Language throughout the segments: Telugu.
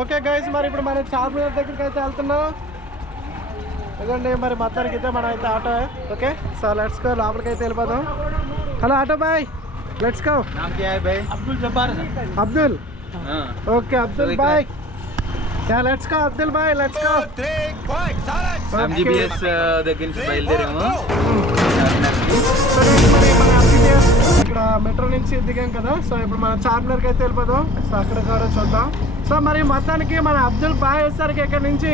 ఓకే గైస్, మరి ఇప్పుడు మనం చార్మినార్ దగ్గరికి అయితే వెళ్తున్నాం. ఎందుకంటే మరి మొత్తానికి అయితే మనం అయితే auto. Okay, so let's go, లోపలికి అయితే వెళ్ళిపోదాం. హలో ఆటో బాయ్, let's go. Abdul. Okay Abdul బాయ్, లెట్స్ గో అబ్దుల్ బాయ్, లెట్స్ గో. MGBS దగ్గర నుంచి బయలుదేరాము. ఇక్కడ మెట్రో నుంచి దిగాం కదా, సో ఇప్పుడు మనం చార్మినార్కి అయితే వెళ్ళిపోదాం. సో అక్కడ కూడా చూద్దాం. సో మరి మొత్తానికి మన అబ్దుల్ బాయ్ వచ్చేసరికి ఇక్కడ నుంచి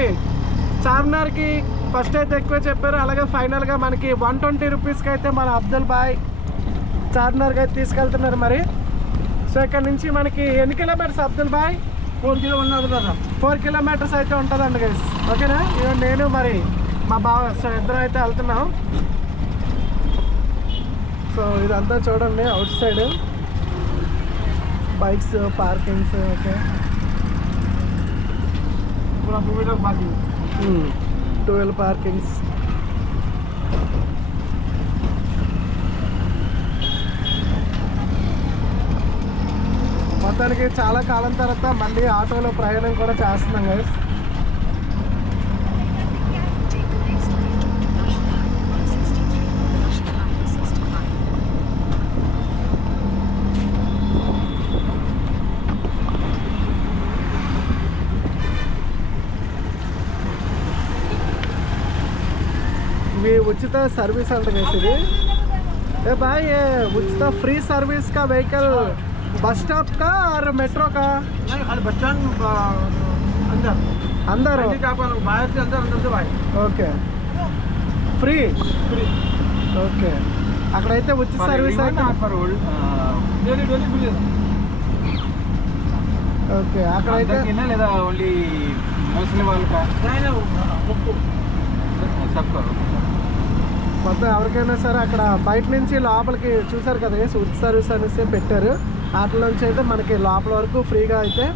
చార్మినార్కి ఫస్ట్ అయితే ఎక్కువ చెప్పారు. అలాగే ఫైనల్గా మనకి 120 రూపీస్కి అయితే మన అబ్దుల్ బాయ్ చార్మినార్కి అయితే తీసుకెళ్తున్నారు. మరి సో ఇక్కడ నుంచి మనకి ఎన్ని కిలోమీటర్స్ అబ్దుల్ బాయ్? 4 కిలోమీటర్స్ అయితే ఉంటుందండి గైస్. ఓకేనా, ఇవన్నీ నేను మరి మా బావ సో ఇద్దరు అయితే వెళ్తున్నాం. సో ఇదంతా చూడండి out side bikes parkings. Okay, 12 parkings. మొత్తానికి చాలా కాలం తర్వాత మళ్ళీ ఆటోలో ప్రయాణం కూడా చేస్తున్నాం గైస్. ఇవి ఉచిత సర్వీస్ అంట గైస్. ఇది ఏ బాయ్, ఉచిత ఫ్రీ సర్వీస్ కా వెహికల్ बस स्टॉप का और मेट्रो का? बस स्टैंड अंदर बाहर से अंदर से बाहर. Okay, free. ఓకే, అక్కడైతే ఉచిత సర్వీస్ అయితే. ఓకే, అక్కడైతే లేదా ఓన్లీ ముస్లిం వాళ్ళకా? మొత్తం ఎవరికైనా సరే అక్కడ బయట నుంచి లోపలికి చూసారు కదా ఉచిత సర్వీస్ అనేసి పెట్టారు. వాటిలోంచి అయితే మనకి లోపల వరకు ఫ్రీగా అయితే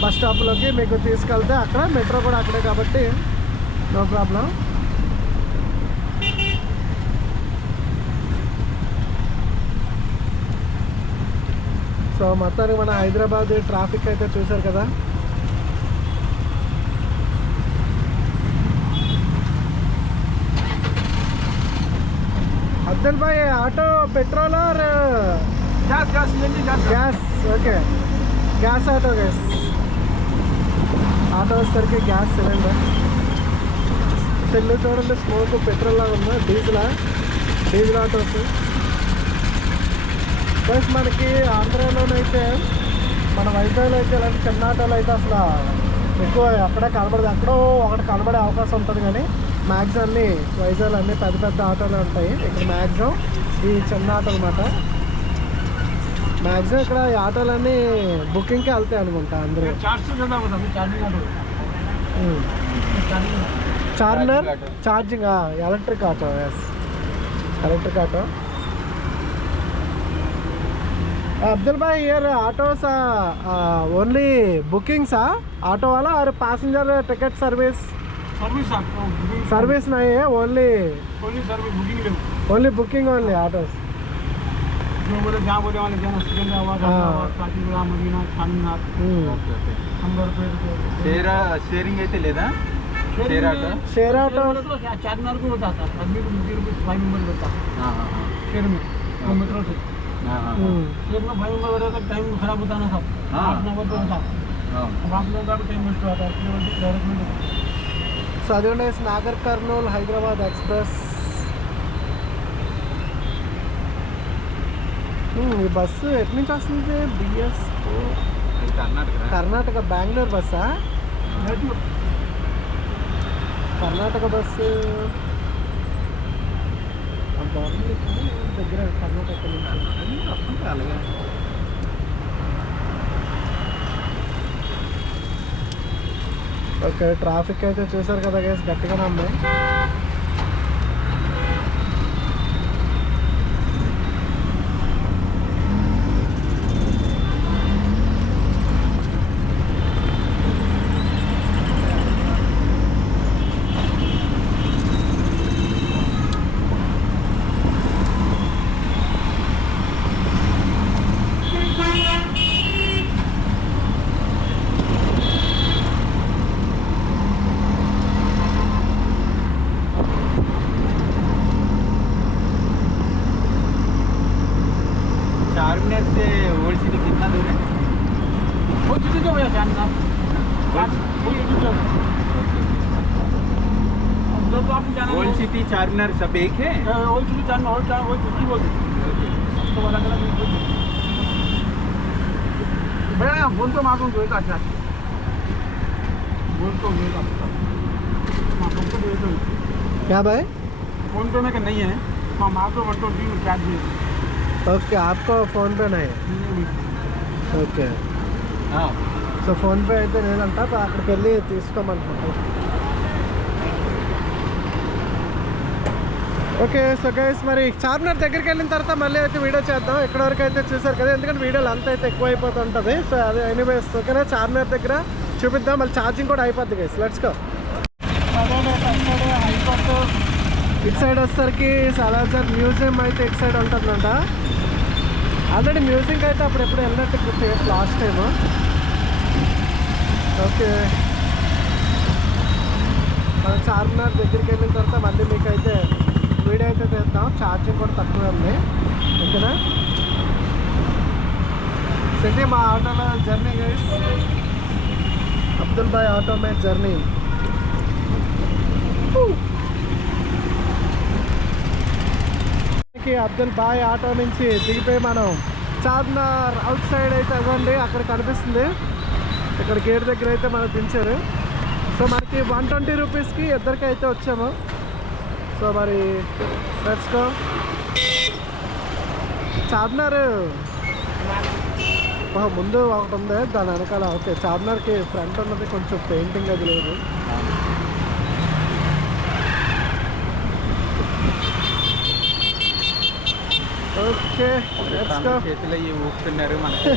బస్ స్టాప్లోకి మీకు తీసుకెళ్తే అక్కడ మెట్రో కూడా అక్కడే కాబట్టి నో ప్రాబ్లం. సో మొత్తానికి మన హైదరాబాద్ ట్రాఫిక్ అయితే చూసారు కదా. అబ్దుల్ భాయ్, ఆటో పెట్రోల్ और gas? Okay, gas auto guys. Auto వచ్చేసరికి గ్యాస్ సిలిండర్. సెల్లు చూడండి, స్మోక్ పెట్రోల్ లాగా ఉందా, డీజిల్ ఆటోస్ ప్లస్ మనకి ఆంధ్రాలోనైతే మన వైజాగ్లో అయితే ఇలాంటి చిన్న ఆటోలు అయితే అసలు ఎక్కువ అక్కడే కనబడదు. ఎక్కడో ఒకటి కనబడే అవకాశం ఉంటుంది, కానీ మ్యాక్సిమం అన్నీ వైజాగ్లో అన్నీ పెద్ద పెద్ద ఆటోలు ఉంటాయి. ఇక్కడ మ్యాక్సిమం ఈ చిన్న ఆటో అనమాట. మ్యాక్సిమం ఇక్కడ ఈ ఆటోలన్నీ బుకింగ్కి వెళ్తాయి అనుకుంటా అందరూ. Charminar charging electric auto. Yes, electric auto. Abdul भाई, यार ऑटो सा ओनली बुकिंग्स ऑटो वाला और पैसेंजर टिकट सर्विस? सर्विस नहीं है, only service booking. Only booking only autos. जो बोले जहाँ बोले वाले जाना सिकंदराबाद, काजीगुड़ा, मदीना, चारमीनार. షేరింగ్ అయితే లేదా? షేర్ ఆటో चारमीनार को होता था, आदमी को 50 रुपये 5 नंबर होता शेर में मेट्रो से. शेर में 5 नंबर होता, टाइम खराब होता ना, सब 8 नंबर पे होता. अब आप लोगों का भी टाइम वेस्ट होता है. Southern days Nagar Kurnool Hyderabad express. ఈ బస్సు ఎటు నుంచి వస్తుంది? బిఎస్ కర్ణాటక బెంగళూరు బస్సా? కర్ణాటక బస్సు దగ్గర కర్ణాటక నుంచి. అలాగే ఓకే, ట్రాఫిక్ అయితే చూసారు కదా గైస్, గట్టిగానే ఉంది. चारमीनार वही एक ही चौक। अब जब आपको जाना ओल्ड सिटी चारमीनार सब एक है? ओल्ड सिटी चारमीनार वही कुछ बोलते तो अलग अलग भैया बोल तो मालूम जो है अच्छा बोल तो नहीं लगता मालूम तो दे दो क्या भाई? फोन पे में नहीं है माँ तो 120 में चार्ज दिए ఓకే आपको ఫోన్ పే नहीं ఓకే हाँ సో ఫోన్ పే అయితే లేదంట అక్కడికి వెళ్ళి తీసుకోమనుకుంటా. ఓకే సో గైస్ మరి చార్మినార్ దగ్గరికి వెళ్ళిన తర్వాత మళ్ళీ అయితే వీడియో చేద్దాం. ఇక్కడ వరకు అయితే చూసారు కదా, ఎందుకంటే వీడియోలు అంతా అయితే ఎక్కువ అయిపోతుంటుంది. సో అది ఎనీవేస్ ఓకేనా, చార్మినార్ దగ్గర చూపిద్దాం. మళ్ళీ ఛార్జింగ్ కూడా అయిపోద్ది గైస్. Let's go. ఇటు సైడ్ వచ్చేసరికి సాలార్జంగ్ మ్యూజియం అయితే ఇటు సైడ్ ఉంటుందంట. ఆల్రెడీ మ్యూజియంకి అయితే అప్పుడు ఎప్పుడు వెళ్ళినట్టు గుర్తు లాస్ట్ టైము. ఓకే మనం చార్మినార్ దగ్గరికి వెళ్ళిన తర్వాత మళ్ళీ మీకు అయితే వీడియో అయితే తీద్దాం. ఛార్జింగ్ కూడా తక్కువే ఉంది ఓకేనా. సిటీ మా ఆటోలో జర్నీ గైస్, అబ్దుల్ భాయ్ ఆటో మే జర్నీ. అబ్దుల్ భాయ్ ఆటో నుంచి దిగిపోయి మనం చార్మినార్ అవుట్ సైడ్ అయితే అవ్వండి, అక్కడ కనిపిస్తుంది. ఇక్కడ గేట్ దగ్గర అయితే మనకు దించారు. సో మనకి 120 రూపీస్కి ఇద్దరికి అయితే వచ్చాము. సో మరి లెట్స్ గో. చార్మినార్ ముందు ఒకటి ఉంది, దాని వెనకాల ఓకే. చార్మినార్కి ఫ్రంట్ ఉన్నది కొంచెం పెయింటింగ్ అది లేదు. ఓకే చేతిలో ఊపుతున్నారు మనకి.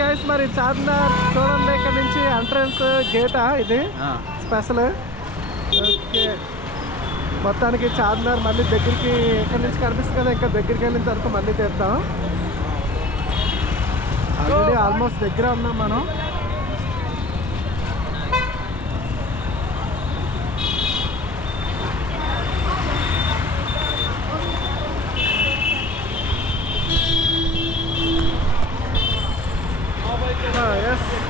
గైస్ మరి చార్మినార్ చూడండి, ఇక్కడ నుంచి ఎంట్రన్స్ గేటా ఇది స్పెషల్. ఓకే మొత్తానికి చార్మినార్ మళ్ళీ దగ్గరికి ఇక్కడ నుంచి కనిపిస్తుంది కదా, ఇంకా దగ్గరికి వెళ్ళిన తర్వాత మళ్ళీ తీద్దాం. ఆల్రెడీ ఆల్మోస్ట్ దగ్గర ఉన్నాం మనం.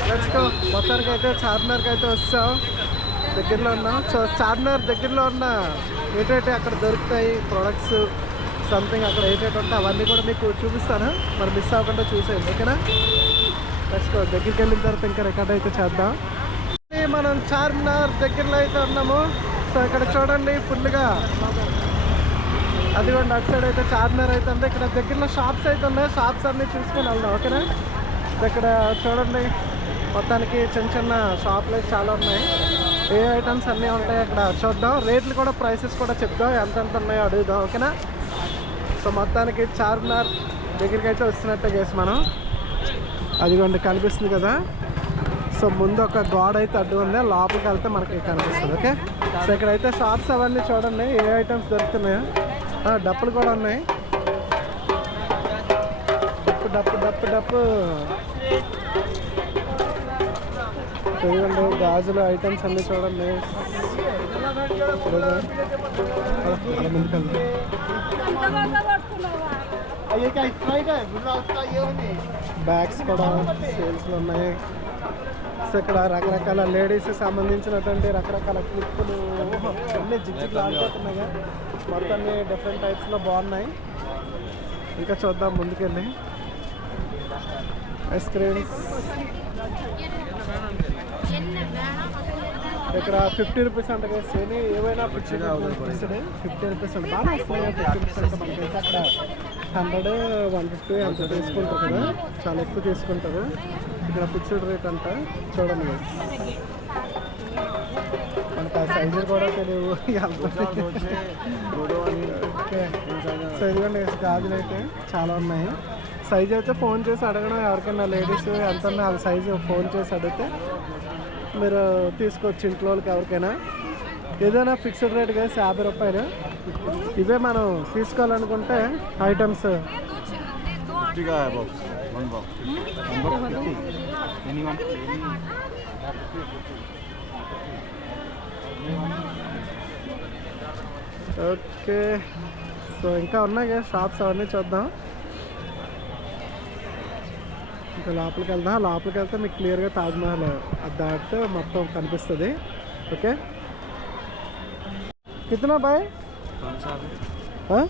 Let's go. మొత్తానికి అయితే చార్మినార్కి అయితే వస్తాం, దగ్గరలో ఉన్నాం. సో చార్మినార్ దగ్గరలో ఉన్న ఏటైతే అక్కడ దొరుకుతాయి ప్రొడక్ట్స్ సంథింగ్, అక్కడ ఏటైతే ఉంటాయి అవన్నీ కూడా మీకు చూపిస్తాను. మరి మిస్ అవ్వకుండా చూసేయండి ఓకేనా. Let's go. దగ్గరికి వెళ్ళిన తర్వాత ఇంకా రికార్డ్ అయితే చేద్దాం. మనం చార్మినార్ దగ్గరలో అయితే ఉన్నాము. సో ఇక్కడ చూడండి ఫుల్గా అదిగోండి అటు సైడ్ అయితే చార్మినార్ అయితే ఉంది. ఇక్కడ దగ్గరలో షాప్స్ అయితే ఉన్నాయి, షాప్స్ అన్నీ చూసుకొని వెళ్దాం ఓకేనా. ఇక్కడ చూడండి మొత్తానికి చిన్న చిన్న షాప్లు చాలా ఉన్నాయి, ఏ ఐటమ్స్ అన్నీ ఉంటాయి అక్కడ చూద్దాం. రేట్లు కూడా ప్రైసెస్ కూడా చెప్దాం, ఎంత ఉన్నాయో అడుగుదాం ఓకేనా. సో మొత్తానికి చార్మినార్ దగ్గరికి అయితే వస్తున్నట్టే చేసి మనం అదిగోండి కనిపిస్తుంది కదా. సో ముందు ఒక గోడ అయితే అడ్డు ఉంది, లోపలికి వెళ్తే మనకి కనిపిస్తుంది ఓకే. సో ఇక్కడైతే షాప్స్ అవన్నీ చూడండి ఏ ఐటమ్స్ దొరుకుతున్నాయో. డప్పులు కూడా ఉన్నాయి, డప్పు డప్పు డప్పు చూడండి. గాజులు ఐటమ్స్ అన్నీ చూడండి. బ్యాగ్స్ కూడా సేల్స్లో ఉన్నాయి. సో ఇక్కడ రకరకాల లేడీస్కి సంబంధించినటువంటి రకరకాల క్లిప్పులు అన్నీ జిగ్జిగ్లు ఆడిపోతున్నాయి. మొత్తాన్ని డిఫరెంట్ టైప్స్లో బాగున్నాయి. ఇంకా చూద్దాం ముందుకెళ్ళి. ఐస్ క్రీమ్స్ ఇక్కడ 50 రూపీస్ అంటే సేని ఏవైనా ఫిక్స్డ్ 50 రూపీస్ అంటే బాగా వస్తున్నాయి. 50 రూపీస్ అంటే మనకైతే అక్కడ 100, 150 అంత తీసుకుంటారు కదా, చాలా ఎక్కువ తీసుకుంటారు. ఇక్కడ ఫిక్స్డ్ రేట్ అంట చూడండి. మనకు ఆ సైజులు కూడా తెలియవు. ఓకే సో ఇదిగోండి గాజులు అయితే చాలా ఉన్నాయి. సైజ్ అయితే ఫోన్ చేసి అడగడం, ఎవరికైనా లేడీస్ ఎంత ఉన్నా అది సైజు ఫోన్ చేసి అడిగితే మీరు తీసుకోవచ్చు ఇంట్లో వాళ్ళకి ఎవరికైనా. ఏదైనా ఫిక్స్డ్ రేట్ గా 50 రూపాయలు. ఇవే మనం తీసుకోవాలనుకుంటే ఐటమ్స్ ఓకే. సో ఇంకా ఉన్నాయి షాప్స్ అవన్నీ చూద్దాం. సో లోపలికి వెళ్దాం, లోపలికి వెళ్తే మీకు క్లియర్గా తాజ్మహల్ అది దాటితే మొత్తం కనిపిస్తుంది. ఓకే, कितना भाई? कौन सा हाँ?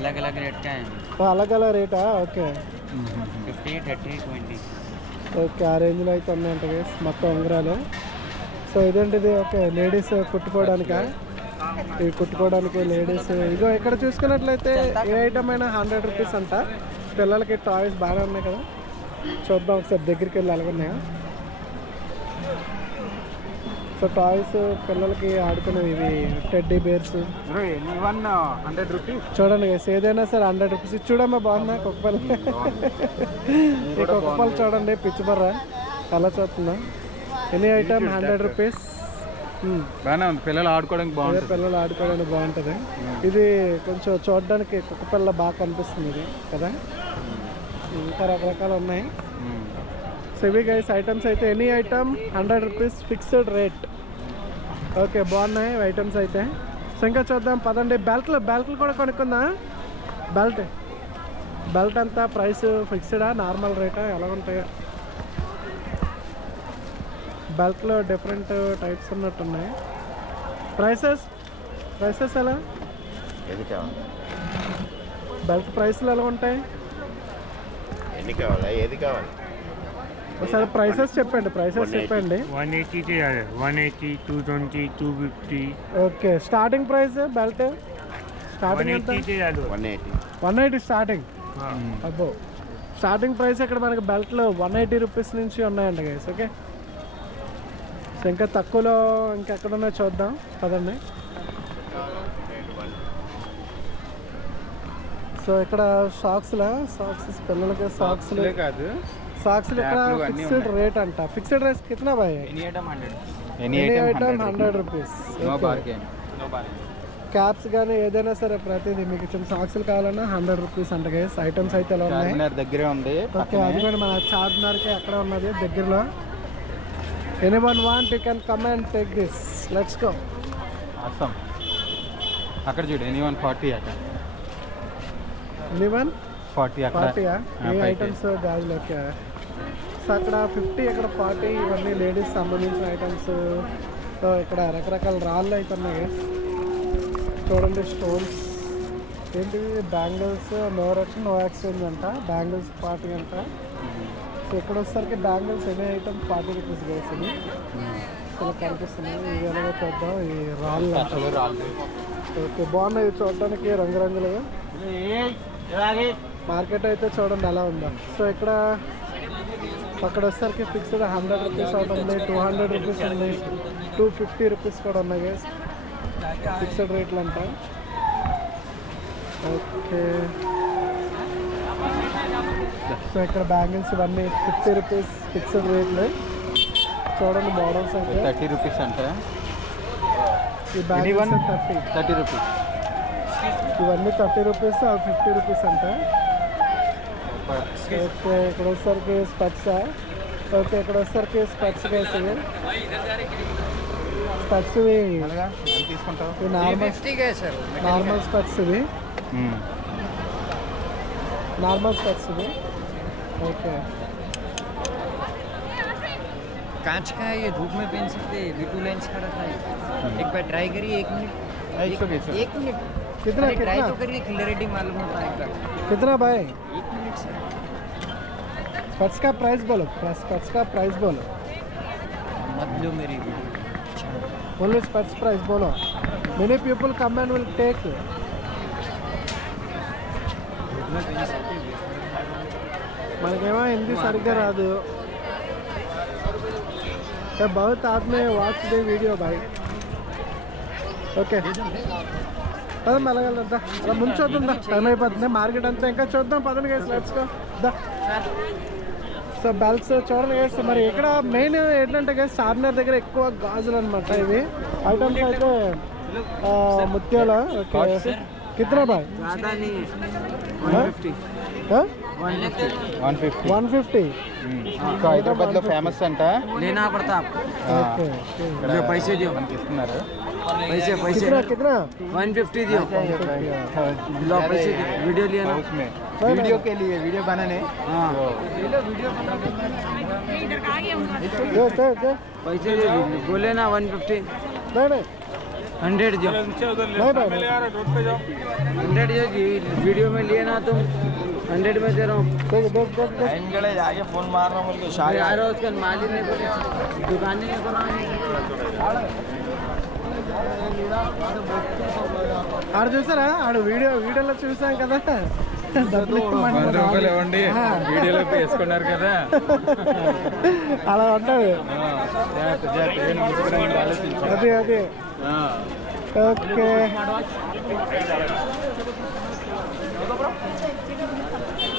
अलग अलग रेट का है अलग अलग రేటా? ఓకే 50 30 20 ఓకే, ఆ రేంజ్లో అయితే ఉన్నాయంట గైస్ మొత్తం ఉంగరాలు. సో ఇదేంటిది? ఓకే, లేడీస్ కుట్టుకోవడానికా? ఇవి కుట్టుకోవడానికి లేడీస్. ఇగో ఇక్కడ చూసుకున్నట్లయితే ఏ ఐటమ్ అయినా 100 రూపీస్ అంట. పిల్లలకి టాయ్స్ బాగా ఉన్నాయి కదా, చూద్దాం ఒకసారి దగ్గరికి వెళ్ళి అలాగున్నాయా. సో టాయ్స్ పిల్లలకి ఆడుకునేవి, ఇవి టెడ్డీ బేర్స్. One 100 rupees. చూడండి గైస్, ఏదైనా సరే 100 రూపీస్. ఇది చూడమ్మా, బాగున్నా కుక్కపల్లి. ఈ కుక్కపల్లి చూడండి, పిచ్చి బర్ర ఎలా చూస్తుందా. Any item 100 rupees. బాగానే ఉంది, పిల్లలు ఆడుకోవడానికి అదే బాగుంటుంది. పిల్లలు ఆడుకోవడానికి బాగుంటుంది. ఇది కొంచెం చూడడానికి కుక్కపిల్ల బాగా కనిపిస్తుంది ఇది కదా. ఇంకా రకరకాలు ఉన్నాయి. సో ఇవి గైస్ ఐటమ్స్ అయితే, any item 100 rupees fixed rate. Okay, బాగున్నాయి ఐటమ్స్ అయితే. సో ఇంకా చూద్దాం పదండి. బెల్ట్లు కూడా కొనుక్కుందా? బెల్ట్ అంతా ప్రైస్ ఫిక్స్డా, నార్మల్ రేటా, ఎలా ఉంటాయో? బెల్ట్లో డిఫరెంట్ టైప్స్ ఉన్నట్టున్నాయి. ప్రైసెస్ ఎలా? బెల్ట్ ప్రైస్లు ఎలా ఉంటాయి? ఎన్ని కావాలా? ఏది కావాలి? ఒకసారి ప్రైసెస్ చెప్పండి. 180 180 220 250. Okay, starting price belt starting ఎంత? 180 స్టార్టింగ్. అబ్బో, స్టార్టింగ్ ప్రైస్ ఇక్కడ మనకి బెల్ట్లో 180 రూపీస్ నుంచి ఉన్నాయండి గైస్. ఓకే, సో ఇంకా తక్కువలో ఇంకెక్కడున్నా చూద్దాం పదండి. సో ఇక్కడ సాక్స్ పిల్లలకి సాక్స్లు కాదు, ఇక్కడ ఫిక్స్డ్ రేట్ అంట. ఫిక్స్డ్ రేట్ కిतना भाई? Any item 100 rupees. క్యాప్స్ కానీ ఏదైనా సరే ప్రతిదీ మీకు చిన్న సాక్స్లు కావాలన్నా 100 రూపీస్ అంట గైస్. ఐటమ్స్ అయితే ఎలా ఉన్నాయి? దగ్గరే ఉంది. ఓకే, అది కూడా మన చార్మినార్కి అక్కడ ఉన్నది దగ్గరలో. Anyone want you can come and take this. Let's go. Assam అక్కడ చూడు, ఎనీవన్ 40 అక్కడ. ఎనీవన్ 40 అక్కడ. 40 ఏ ఐటమ్స్ గాజులు. ఓకే, సో అక్కడ 50, ఇక్కడ 40. ఇవన్నీ లేడీస్ సంబంధించిన ఐటమ్స్. సో ఇక్కడ రకరకాల రాళ్ళు అయితే ఉన్నాయి. చూడండి, స్టోన్స్ ఏంటివి? బ్యాంగిల్స్. నో ఎక్స్చేంజ్ అంట. బ్యాంగిల్స్ 40 అంట. సో ఇక్కడ వచ్చేసరికి బ్యాంగిల్స్ ఎనీ ఐటమ్ 40 రూపీస్ వేసింది. ఇలా కనిపిస్తుంది. ఇది ఎలాగో చూద్దాం. ఈ రాళ్ళు ఓకే, బాగున్నాయి చూడడానికి రంగురంగులుగా. మార్కెట్ అయితే చూడండి ఎలా ఉందో. సో ఇక్కడ అక్కడ వచ్చేసరికి ఫిక్స్డ్ 100 రూపీస్ ఒకటి ఉంది, 200 రూపీస్ ఉంది, 250 రూపీస్ కూడా ఉన్నాయి ఫిక్స్డ్ రేట్లు అంట. ఓకే, సో ఇక్కడ బ్యాంగిల్స్ ఇవన్నీ 50 రూపీస్ ఫిక్స్డ్ రేట్లు. చూడండి మోడల్స్ అయితే 30 రూపీస్ అంటే. ఈ బ్యాంగిల్స్ 30 రూపీస్. ఇవన్నీ 30 రూపీస్, అవి 50 రూపీస్ అంట. ఓకే, ఇక్కడ వచ్చేసరికి స్పెట్స్. ఓకే, ఇక్కడ వచ్చేసరికి స్పెట్స్ వేసి స్పెట్స్ తీసుకుంటావు. నార్మల్ స్పెట్స్ ఇవి. ओके, कांच का है, ये धूप में पहन सकते हैं. V2 लेंस का रखा है. एक बार ट्राई करिए. 1 मिनट. एक मिनट कितना ट्राई तो करिए, क्लियरिटी मालूम होता है एक बार. कितना भाई? 1 मिनट से. स्पेट्स का प्राइस बोलो. मत लो मेरी वीडियो. ओनली स्पेट्स प्राइस बोलो. Many people come and will take. మనకేమో హిందీ సరిగ్గా రాదు. बहुत आदमी वाच द वीडियो भाई. ఓకే, పదం వెళ్ళగలదా? అలా ముందు చూద్దాం. టైం అయిపోతుంది. మార్కెట్ అంతా ఇంకా చూద్దాం. పదండి guys, let's go. So belts చూడండి గైస్. మరి ఇక్కడ మెయిన్ ఏంటంటే గైస్, చార్మినార్ దగ్గర ఎక్కువ గాజులు అనమాట. ఇవి ఐటమ్స్ అయితే ముత్యాల. ఓకే, కిतना भाई? ज़्यादा नहीं है. 150. 150 150. సో హైదరాబాద్లో ఫేమస్ అంట. लेना पड़ता आपको ఓకే जो पैसे दियो మనకి ఇస్తున్నారు. पैसे కిतना కిतना 150 दियो लो पैसे दियो वीडियो लिया ना हाउस में वीडियो के लिए वीडियो बनाने. हाँ दे पैसे दे बोले ना 150 नहीं 100 दियो नहीं 100 दियो वीडियो में लिए ना तुम 100 में दे रहा हूँ आगे फोन मार रहा हूँ बोल के अरे आ रहा हूँ उसका मालिक नहीं बोले दुकान नहीं कर रहा ఆడు చూసారా ఆడు వీడియోలో చూసాం కదా డబ్బులు ఇవ్వమని 100 రూపాయలు ఇవ్వండి వీడియోలో వేసుకున్నారు కదా. అలా ఉంటుంది. అదే అదే ఓకే.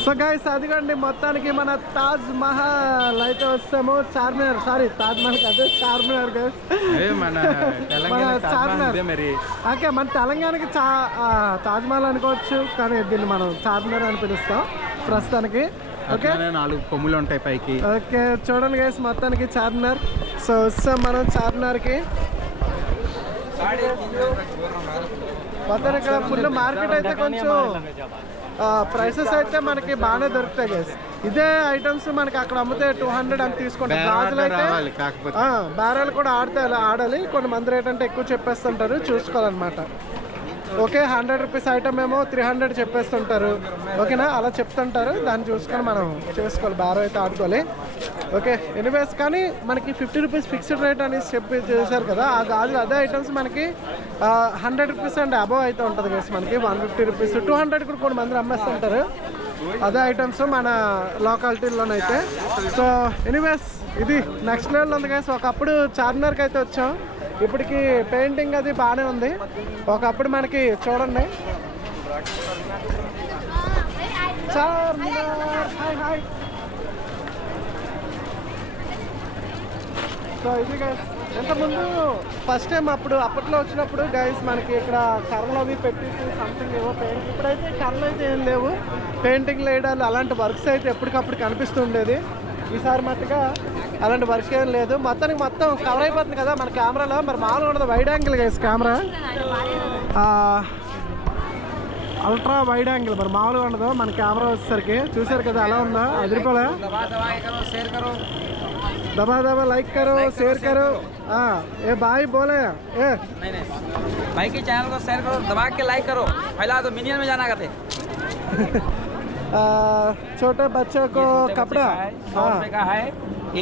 సో గైస్ అదిగండి మొత్తానికి మన తాజ్ మహల్ అయితే వస్తాము. చార్మినార్ తాజ్ మహల్ కాదు చార్మినార్ గైస్. మన చార్మినార్ మరి ఓకే మన తెలంగాణకి తాజ్ మహల్ అనుకోవచ్చు కానీ దీన్ని మనం చార్మినార్ అని పిలుస్తాం ప్రస్తుతానికి. ఓకే 4 కొమ్ములు ఉంటాయి పైకి. ఓకే చూడండి గైస్ మొత్తానికి చార్మినార్. సో వస్తాం మనం చార్మినార్కి. మొత్తం ఇక్కడ ఫుల్ మార్కెట్ అయితే కొంచెం ప్రైసెస్ అయితే మనకి బాగానే దొరుకుతాయి గైస్. ఇదే ఐటమ్స్ మనకి అక్కడ అమ్మితే 200 అని తీసుకుంటాం. గాజులు అయితే బేరాలు కూడా ఆడాలి. కొన్ని మంది రేట్ అంటే ఎక్కువ చెప్పేస్తుంటారు చూసుకోవాలన్నమాట. ఓకే 100 రూపీస్ ఐటమ్ ఏమో 300 చెప్పేస్తుంటారు. ఓకేనా అలా చెప్తుంటారు. దాన్ని చూసుకొని మనం చేసుకోవాలి. బేరం అయితే ఆడుకోవాలి. ఓకే ఎనీవేస్ కానీ మనకి 50 రూపీస్ ఫిక్స్డ్ రేట్ అనేసి చెప్పి చేశారు కదా. ఆ గాజులు అదే ఐటమ్స్ మనకి 100 రూపీస్ అండ్ అబవ్ అయితే ఉంటుంది కదా మనకి 150 రూపీస్ 200 కూడా కొన్ని మంది అమ్మేస్తుంటారు. అదే ఐటమ్స్ మన లోకాలిటీలోనైతే. సో ఎనీవేస్ ఇది నెక్స్ట్ లెవెల్ ఉంది కదా. ఒకప్పుడు చార్మినార్కి అయితే వచ్చాం. ఇప్పటికి పెయింటింగ్ అది బాగానే ఉంది. ఒకప్పుడు మనకి చూడండి చార్మినార్ హాయ్. సో ఇది గైస్ ఇంతకుముందు ఫస్ట్ టైం అప్పట్లో వచ్చినప్పుడు గైస్ మనకి ఇక్కడ కర్రలు అవి పెట్టేసి సంథింగ్ ఏవో పెయింట్. ఇప్పుడైతే కర్రలు అయితే ఏం లేవు. పెయింటింగ్ వేయడాలు అలాంటి వర్క్స్ అయితే ఎప్పటికప్పుడు కనిపిస్తుండేది. ఈసారి మట్టుగా అలాంటి వర్క్ ఏం లేదు. మొత్తం కవర్ అయిపోతుంది కదా మన కెమెరాలో. మరి మామూలుగా ఉండదు wide angle guys camera ultra wide angle. మరి మామూలుగా ఉండదు మన కెమెరా వచ్చేసరికి. చూసారు కదా ఎలా ఉందా అదిరిపోలే. दबा लाइक करो शेयर करो. ये भाई बोले ये भाई के चैनल को शेयर करो दबा के लाइक करो. पहला तो मिनियन में जाना करते छोटे बच्चों को कपड़ा 100 रुपए का है.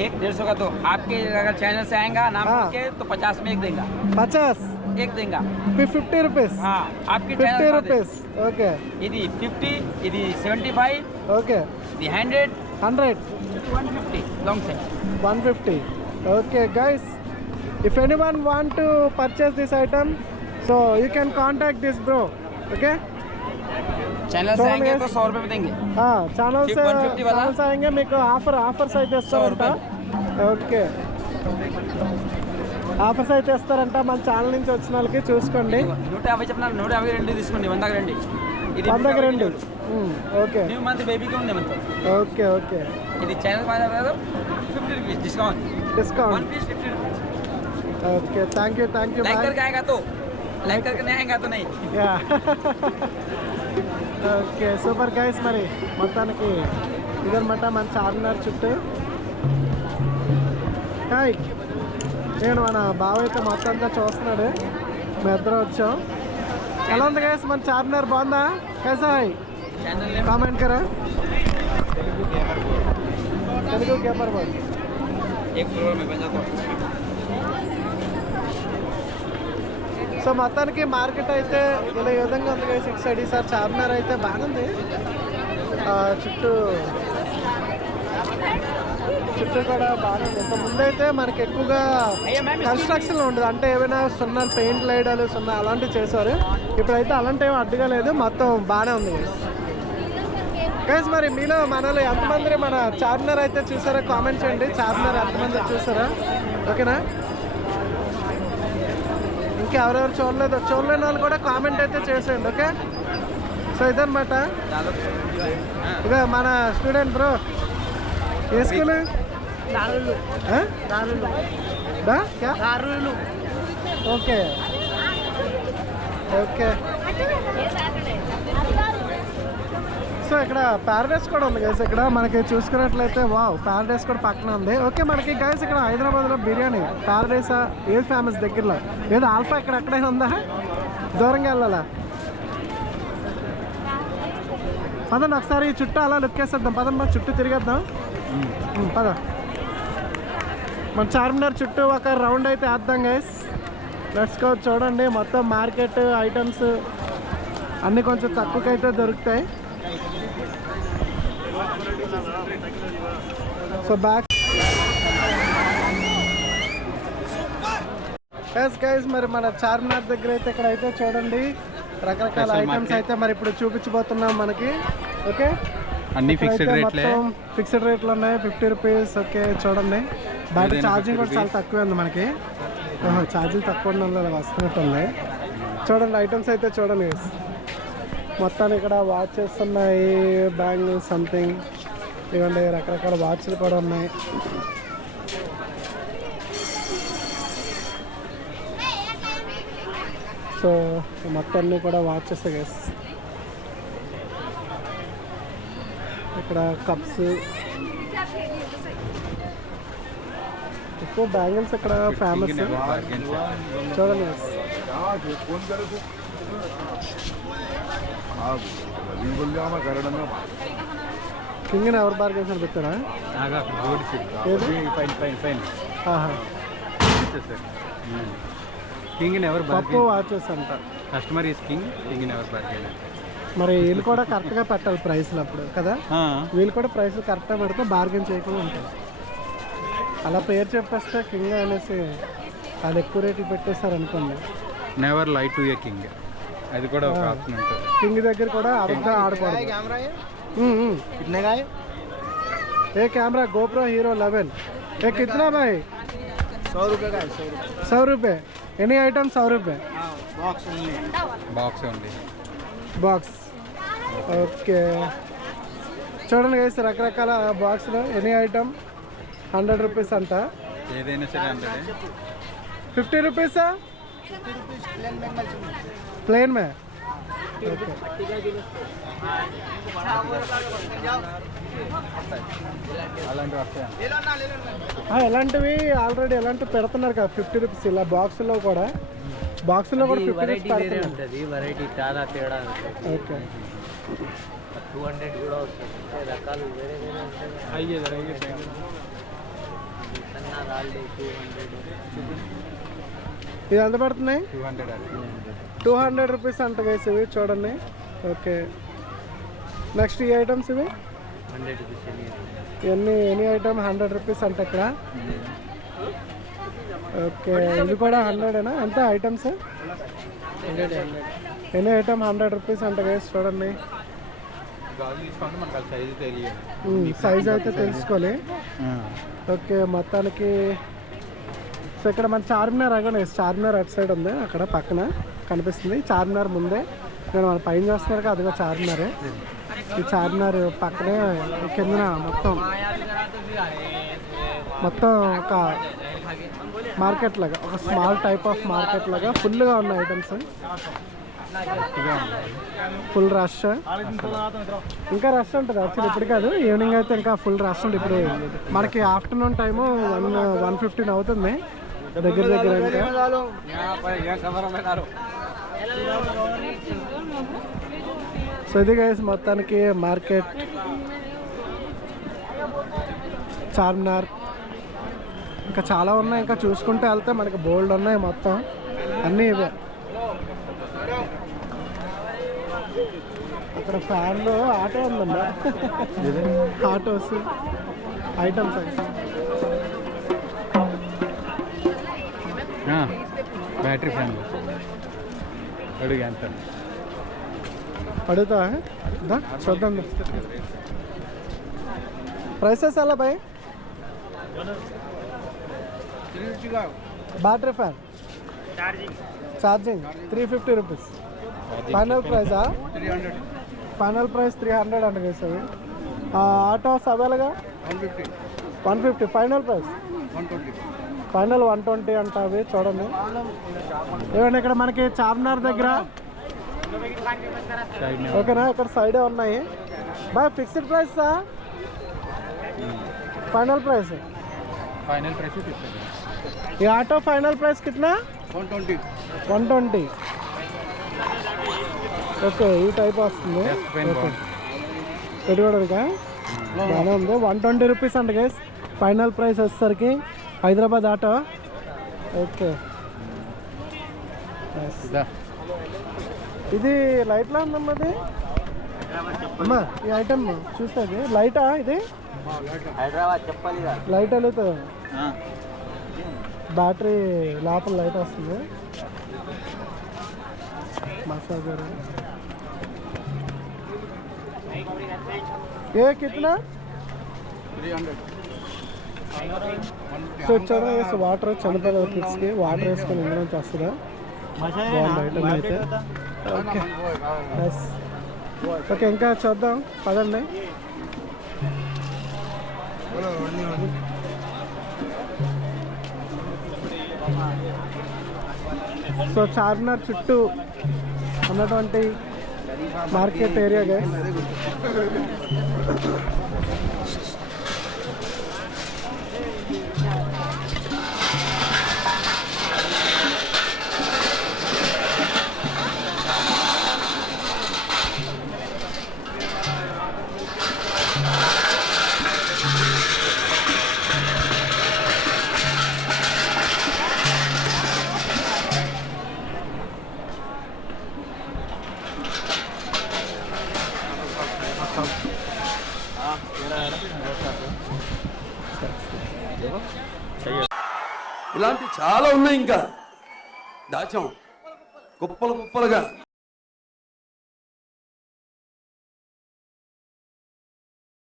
150 का तो आपके अगर चैनल से आएगा नाम बोल के तो 50 में एक देगा. 50 एक देगा 50 रुपीस. हाँ आपके 50 रुपीस. ओके ఇది 50 ఇది 75 ఓకే ఇది 100 150 long set 150. Okay guys, if anyone want to purchase this item so you can contact this bro. Okay channel से आएंगे तो 100 रुपए में देंगे. हाँ चैनल से 150 वाला आएंगे మీకు ఆఫర్స్ అయితే ఇస్తారంట. ఓకే ఆఫర్స్ అయితే ఇస్తారంట మన ఛానల్ నుంచి వచ్చిన వాళ్ళకి. చూసుకోండి 150 చెప్పిన 152 తీసుకోండి. 100 కి రండి. ఇది 100కి 2. ఓకే న్యూ మంత్ బేబీకి ఉంది మంత్. ఓకే ఓకే ఇది ఛానల్ మీద 50 rupees discount. 1 piece 50 rupees. Okay thank you like करके आएगा तो लाइक करके नहीं आएगा तो नहीं. Yeah okay super guys. మరి మొత్తానికి ఇదన్నమాట మన చార్మినార్ చుట్టూ. హాయ్ నేను మన బావ అయితే మొత్తం అంతా చూస్తున్నాడు. మేము ఇద్దరు వచ్చాం. ఎలా ఉంది గైస్ మన చార్మినార్ బాగుందా? कैसा है कमेंट करें. తెలుగు కేపర్ బోర్డ్ 1 करोड़ में बन जाता. సో మొత్తానికి మార్కెట్ అయితే ఇలా ఈ విధంగా ఉంది గైస్. ఇటు సైడ్ ఈసారి చార్మినార్ అయితే బాగుంది. చుట్టూ కూడా బాగానే ఉంది. ఇంతకుముందు అయితే మనకి ఎక్కువగా కన్స్ట్రక్షన్ ఉండదు. అంటే ఏమైనా సున్నాలు పెయింట్లు వేయడాలు అలాంటివి చేశారు. ఇప్పుడైతే అలాంటివి ఏమి అడ్డుగా లేదు. మొత్తం బాగానే ఉంది గైస్. మరి మీలో మనలో ఎంతమంది మన చార్మినార్ అయితే చూసారా కామెంట్ చేయండి. చార్మినార్ ఎంతమంది చూసారా? ఓకేనా ఇంకా ఎవరెవరు చూడలేని వాళ్ళు కూడా కామెంట్ అయితే చేసేయండి. ఓకే సో ఇదన్నమాట. ఇక మన స్టూడెంట్ బ్రో ఏ స్కూల్? Okay okay. సో ఇక్కడ ప్యారడైస్ కూడా ఉంది గైస్. ఇక్కడ మనకి చూసుకున్నట్లయితే వావ్, ప్యారడైస్ కూడా పక్కన ఉంది. ఓకే మనకి గైస్ ఇక్కడ హైదరాబాద్లో బిర్యానీ ప్యారడైసా ఏది ఫేమస్ దగ్గరలో? ఏదో ఆల్ఫా ఇక్కడ ఎక్కడైనా ఉందా? దూరంగా వెళ్ళాలా? పదండి ఒకసారి చుట్టూ అలా లుక్కేసేద్దాం. పదమ్మా చుట్టూ తిరిగేద్దాం. పద. మన చార్మినార్ చుట్టూ ఒక రౌండ్ అయితే వేద్దాం గైస్. Let's go. చూడండి మొత్తం మార్కెట్ ఐటమ్స్ అన్నీ కొంచెం తక్కువకైతే దొరుకుతాయి. సో బ్యాక్ గైస్ మరి మన చార్మినార్ దగ్గర అయితే ఇక్కడ అయితే చూడండి రకరకాల ఐటమ్స్ అయితే మరి ఇప్పుడు చూపించబోతున్నాం మనకి. ఓకే అన్ని ఫిక్స్డ్ రేట్లే, ఫిక్స్డ్ రేట్లు ఉన్నాయి. 50 రూపీస్. ఓకే చూడండి బయట ఛార్జింగ్ కూడా చాలా తక్కువే ఉంది మనకి. ఛార్జింగ్ తక్కువ ఉండడం వల్ల వస్తున్నట్టుంది. చూడండి ఐటమ్స్ అయితే చూడండి మొత్తాన్ని. ఇక్కడ వాచెస్ ఉన్నాయి, బ్యాంగిల్స్ సంథింగ్ ఇవ్వండి, రకరకాల వాచ్లు కూడా ఉన్నాయి. సో మొత్తాన్ని కూడా వాచెస్ గైస్. ఇక్కడ కప్స్, ఎక్కువ బ్యాంగిల్స్ ఇక్కడ ఫేమస్. చూడండి కింగ్ ఎవరు బార్గెన్స్ అని పెట్టారా? కింగ్ ఎవరు పప్పు వాచెస్ అంట. కస్టమర్ ఈస్ కింగ్, కింగ్ ఎవరు బార్గెన్. మరి వీళ్ళు కూడా కరెక్ట్గా పెట్టాలి ప్రైస్లు అప్పుడు కదా. వీళ్ళు కూడా ప్రైస్లు కరెక్ట్గా పెడితే బార్గెన్ చేయకుండా ఉంటుంది. అలా పేరు చెప్పేస్తే కింగ్ అనేసి అది ఎక్కువ రేట్లు పెట్టేస్తారు అనుకోండి. నెవర్ లై టు ఏ కింగ్, అది కూడా ఒక ఆప్షన్ ఉంటుంది. కింగ్ దగ్గర కూడా అబద్ధం ఆడకూడదు. ఏ కెమెరా GoPro Hero 11 ఏ कितना भाई? 100 रुपये का है, 100 रुपये. ఎనీ ఐటమ్ 100 रुपये. బాక్స్ ఉంది. Box okay. చూడండి గైస్ రకరకాల బాక్స్లో ఎనీ ఐటమ్ 100 రూపీస్ అంట. ఏదైనా సరే 100. 50 రూపీసా? ప్లేన్ మే. ఓకే అలాంటివి వస్తాయి. ఎలాంటివి ఆల్రెడీ ఎలాంటివి పెడుతున్నారు కదా 50 రూపీస్. ఇలా బాక్సుల్లో కూడా 50 రూపీస్ ఉంటుంది. వెరైటీ చాలా తేడా ఉంటుంది. ఓకే 200 కూడా వస్తుంది. రకాలు వేరే వేరే ఉంటాయి. ఇది ఎంత పడుతున్నాయి? 200 రూపీస్ అంట గైస్ ఇవి చూడండి. ఓకే నెక్స్ట్ ఈ ఐటమ్స్ ఇవి 100 రూపీస్. ఎనీ ఐటమ్ 100 రూపీస్ అంట ఇక్కడ. ఓకే ఇది కూడా 100ఏనా? ఎంత ఐటమ్స్? ఎనీ ఐటమ్ 100 రూపీస్ అంట గైస్ చూడండి. సైజ్ అయితే తెలుసుకోవాలి. ఓకే మొత్తానికి సో ఇక్కడ మన చార్మినార్ అగనే చార్మినార్ అటు సైడ్ ఉంది, అక్కడ పక్కన కనిపిస్తుంది. చార్మినార్ ముందే నేను మన పైన చూస్తున్నారు కదా అదిగా చార్మినారే. ఈ చార్మినార్ పక్కనే కిందన మొత్తం ఒక మార్కెట్ లాగా, ఒక స్మాల్ టైప్ ఆఫ్ మార్కెట్ లాగా ఫుల్గా ఉన్న ఐటమ్స్. ఫుల్ రష్, ఇంకా రష్ ఉంటుంది యాక్చువల్లీ. ఇప్పుడు కాదు ఈవినింగ్ అయితే ఇంకా ఫుల్ రష్ ఉంటుంది. ఇప్పుడు మనకి ఆఫ్టర్నూన్ టైము 1:15 అవుతుంది దగ్గర దగ్గర. సో ఇది గైస్ మొత్తానికి మార్కెట్ చార్మినార్. ఇంకా చాలా ఉన్నాయి, ఇంకా చూసుకుంటే వెళ్తే మనకి బోల్డ్ ఉన్నాయి. మొత్తం అన్నీ ఇవే. అక్కడ ఫ్యాన్లు ఆటో ఉందమ్మా, ఆటోస్ ఐటమ్స్ బ్యాటరీ ఫ్యాన్ అడుగు ఎంత అడుగుతా చూద్దాం. ప్రైసెస్ ఎలా బాయ్? Battery fan charging 350 rupees. Final ప్రైసా? ఫైనల్ ప్రైస్ 300 అంట గైస్ అవి. ఆటోస్ అవైలగా 150 ఫైనల్ ప్రైస్, ఫైనల్ 120 అంట అవి. చూడండి ఏమంటే ఇక్కడ మనకి చార్మినార్ దగ్గర ఓకేనా, ఇక్కడ సైడే ఉన్నాయి బాయ్. ఫిక్స్డ్ ప్రైస్ फाइनल प्राइस है, फाइनल प्राइस ये ऑटो फाइनल प्राइस कितना 120 ఓకే. ఈ టైప్ వస్తుంది పెట్టుకోవడానికి బాగానే ఉంది. 120 రూపీస్ అంట గైస్ ఫైనల్ ప్రైస్ వచ్చేసరికి హైదరాబాద్ ఆటో. ఓకే ఇది లైట్లో ఉందమ్మా అది అమ్మా. ఈ ఐటమ్ చూస్తుంది లైటా ఇది లైట్ వెళ్తుంది, బ్యాటరీ లోపల లైట్ వస్తుంది. మసాజర్ ఏ కిतना 300 సో వచ్చారా వాటర్ చనిపోయిన కిడ్స్కి వాటర్ వేసుకొని ఇందులో నుంచి వస్తుందా. బాగుంది ఐటమ్ అయితే. ఓకే ఎస్ ఓకే ఇంకా చూద్దాం పదండి. సో చార్మినార్ చుట్టూ ఉన్నటువంటి మార్కెట్ ఏరియాగా ఇలాంటి చాలా ఉన్నాయి, ఇంకా దాచాం కుప్పలు కుప్పలుగా.